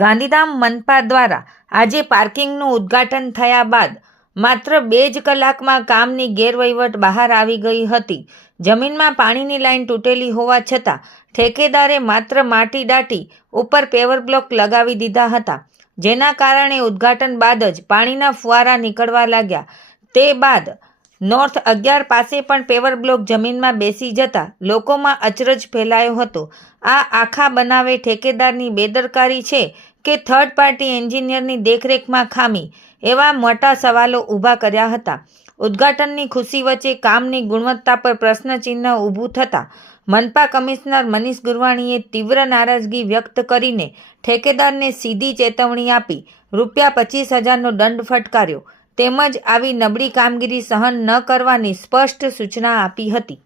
ગાંધીધામ મનપા દ્વારા આજે પાર્કિંગનું ઉદ્ઘાટન થયા બાદ માત્ર 2 જ કલાકમાં કામની ગેરવહીવટ બહાર આવી ગઈ હતી. જમીનમાં પાણીની લાઈન તૂટેલી હોવા છતાં ઠેકેદારે માત્ર માટી દાટી ઉપર પેવર બ્લોક લગાવી દીધા હતા, જેના કારણે ઉદ્ઘાટન બાદ જ પાણીના ફુવારા નીકળવા લાગ્યા. તે બાદ નોર્થ 11 પાસે પણ પેવર બ્લોક જમીનમાં બેસી જતા લોકોમાં અચરજ ફેલાયો હતો. આ આખા બનાવે ઠેકેદારની બેદરકારી છે કે થર્ડ પાર્ટી એન્જિનિયરની દેખરેખમાં ખામી, એવા મોટા સવાલો ઊભા કર્યા હતા. ઉદ્ઘાટનની ખુશી વચ્ચે કામની ગુણવત્તા પર પ્રશ્નચિહ્ન ઊભું થતાં મનપા કમિશનર મનીષ ગુરવાણીએ તીવ્ર નારાજગી વ્યક્ત કરીને ઠેકેદારને સીધી ચેતવણી આપી ₹25,000નો દંડ ફટકાર્યો તેમજ આવી નબળી કામગીરી સહન ન કરવાની સ્પષ્ટ સૂચના આપી હતી.